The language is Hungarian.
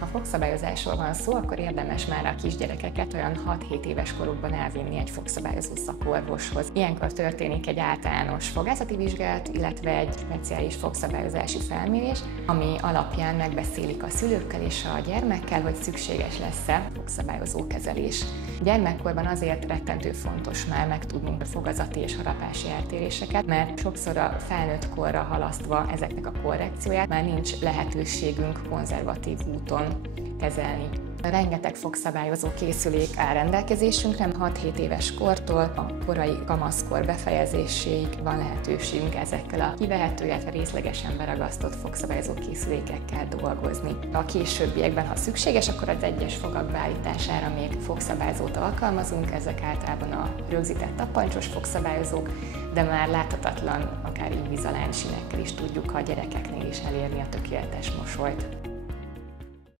Ha fogszabályozásról van szó, akkor érdemes már a kisgyerekeket olyan 6-7 éves korukban elvinni egy fogszabályozó szakorvoshoz. Ilyenkor történik egy általános fogászati vizsgálat, illetve egy speciális fogszabályozási felmérés, ami alapján megbeszélik a szülőkkel és a gyermekkel, hogy szükséges lesz-e fogszabályozó kezelés. Gyermekkorban azért rettentő fontos már megtudnunk a fogazati és harapási eltéréseket, mert sokszor a felnőtt korra halasztva ezeknek a korrekcióját már nincs lehetőségünk konzervatív úton kezelni. Rengeteg fogszabályozó készülék áll rendelkezésünkre, 6-7 éves kortól a korai kamaszkor befejezéséig van lehetőségünk ezekkel a kivehető, illetve részlegesen beragasztott fogszabályozó készülékekkel dolgozni. A későbbiekben, ha szükséges, akkor az egyes fogak beállítására még fogszabályozót alkalmazunk, ezek általában a rögzített tappancsos fogszabályozók, de már láthatatlan, akár invizaláns sinekkel is tudjuk a gyerekeknél is elérni a tökéletes mosolyt.